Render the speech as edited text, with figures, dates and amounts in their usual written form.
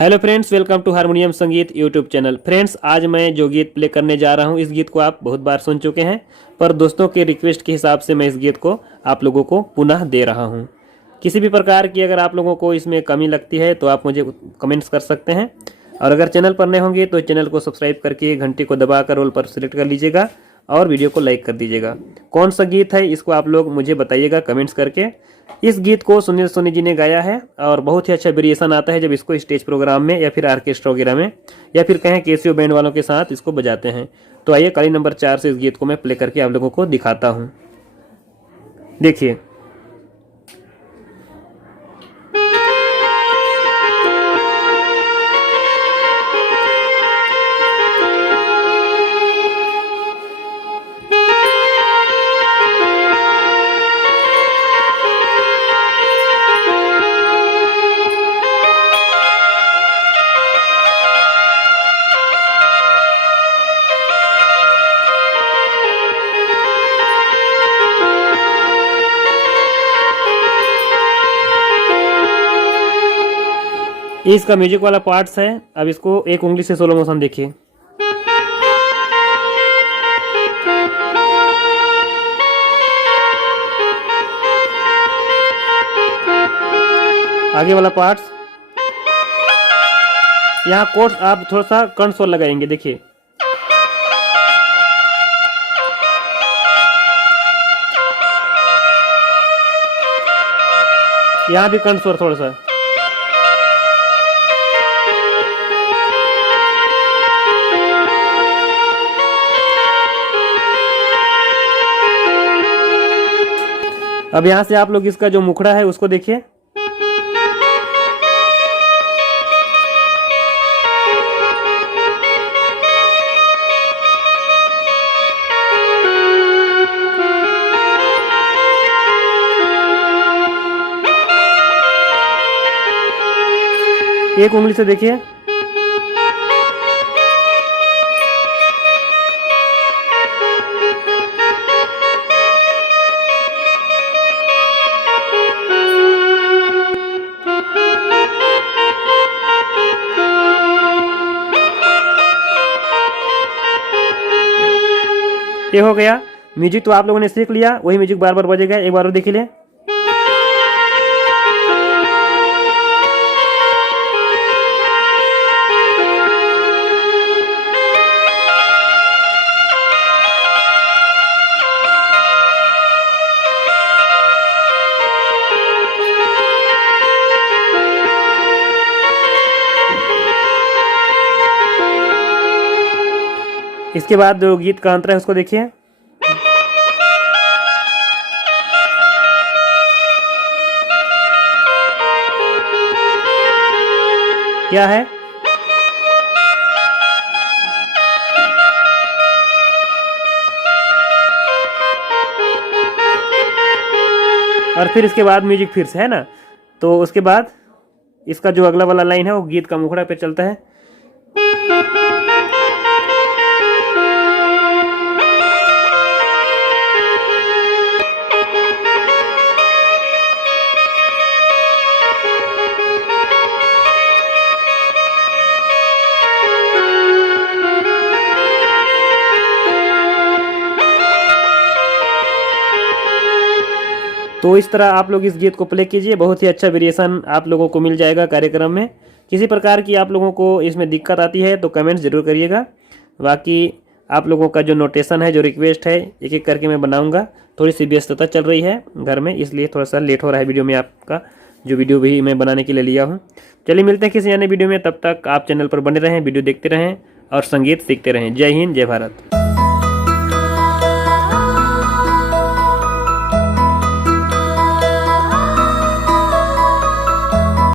Hello friends, welcome to harmonium संगीत YouTube channel. Friends, आज मैं जो गीत प्ले करने जा रहा हूँ, इस गीत को आप बहुत बार सुन चुके हैं, पर दोस्तों के रिक्वेस्ट के हिसाब से मैं इस गीत को आप लोगों को पुनः दे रहा हूँ। किसी भी प्रकार की अगर आप लोगों को इसमें कमी लगती है तो आप मुझे कमेंट्स कर सकते हैं, और अगर चैनल पर नए होंगे तो चैनल को सब्सक्राइब करके घंटी को दबाकर ऑल पर सिलेक्ट कर लीजिएगा और वीडियो को लाइक कर दीजिएगा। कौन सा गीत है इसको आप लोग मुझे बताइएगा कमेंट्स करके। इस गीत को सुनील सोनी जी ने गाया है और बहुत ही अच्छा वेरिएशन आता है जब इसको स्टेज प्रोग्राम में या फिर आर्केस्ट्रा वगैरह में या फिर कहें कैसियो बैंड वालों के साथ इसको बजाते हैं। तो आइए कड़ी नंबर 4 से इस गीत को मैं प्ले करके आप लोगों को दिखाता हूँ। देखिए, ये इसका म्यूजिक वाला पार्ट्स है। अब इसको एक उंगली से सोलो मोशन देखिए। आगे वाला पार्ट्स, यहाँ कोर्स आप थोड़ा सा कर्ण स्वर लगाएंगे। देखिए, यहाँ भी कर्ण स्वर थोड़ा सा। अब यहाँ से आप लोग इसका जो मुखड़ा है उसको देखिए। एक उंगली से देखिए। ये हो गया म्यूजिक। तो आप लोगों ने सीख लिया, वही म्यूजिक बार बार बजेगा। एक बार और देख ले। इसके बाद जो गीत का अंतर है उसको देखिए। क्या है? और फिर इसके बाद म्यूजिक फिर से है ना, तो उसके बाद इसका जो अगला वाला लाइन है वो गीत का मुखड़ा पे चलता है। तो इस तरह आप लोग इस गीत को प्ले कीजिए, बहुत ही अच्छा वेरिएशन आप लोगों को मिल जाएगा कार्यक्रम में। किसी प्रकार की आप लोगों को इसमें दिक्कत आती है तो कमेंट्स जरूर करिएगा। बाकी आप लोगों का जो नोटेशन है, जो रिक्वेस्ट है, एक एक करके मैं बनाऊंगा। थोड़ी सी व्यस्तता चल रही है घर में, इसलिए थोड़ा सा लेट हो रहा है वीडियो में आपका जो वीडियो भी मैं बनाने के लिए लिया हूँ। चलिए मिलते हैं किसी अन्य वीडियो में, तब तक आप चैनल पर बने रहें, वीडियो देखते रहें और संगीत सीखते रहें। जय हिंद, जय भारत।